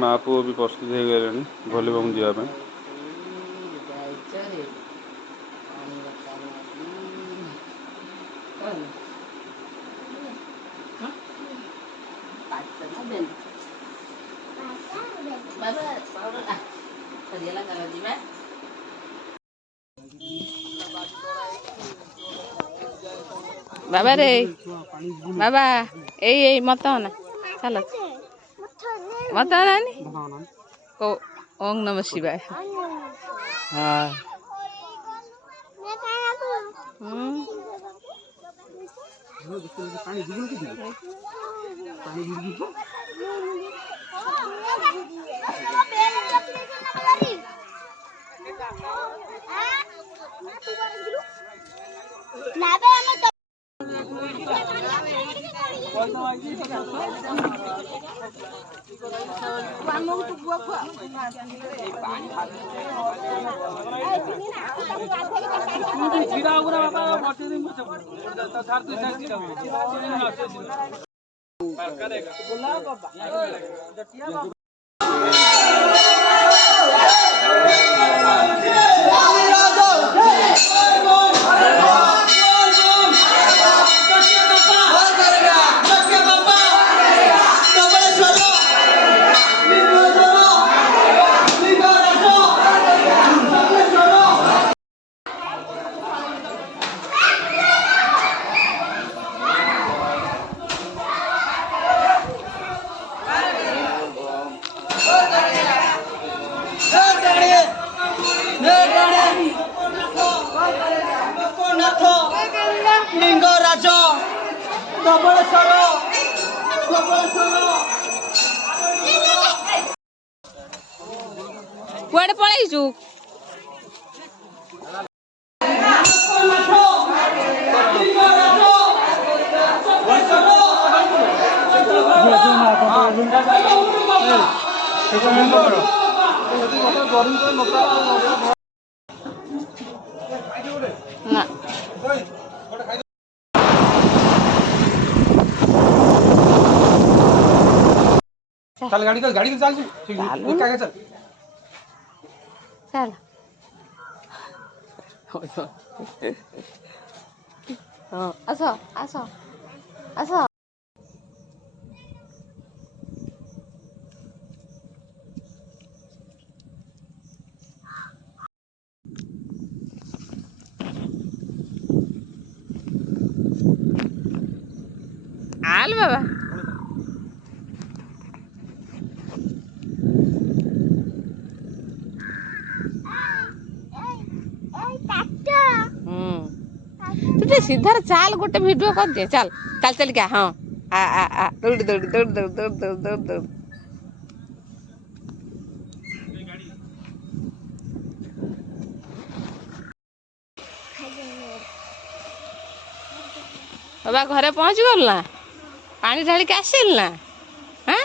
माँ पुओ भी प्रस्तुत हो गए भोलीबम जावाई। बाबा रे बाबा ए मत ना चलो मत नानी ओ ओम नमः शिवाय। हाँ कुआडे पळाइछु ना चल गाड़ी चल क्या चल चल हाँ आसो आसो आसो आल बाबा तू सीधा चाल गोटे वीडियो कर दे चल चल चल क्या हाँ आ दौड़ दौड़ दौड़ दौड़ दौड़ दौड़ दौड़ दौड़ बाबा घरे पहुँच गल ना पानी ढाल के आसिल ना हाँ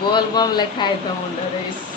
बोल बम लिखा है तो मुंडे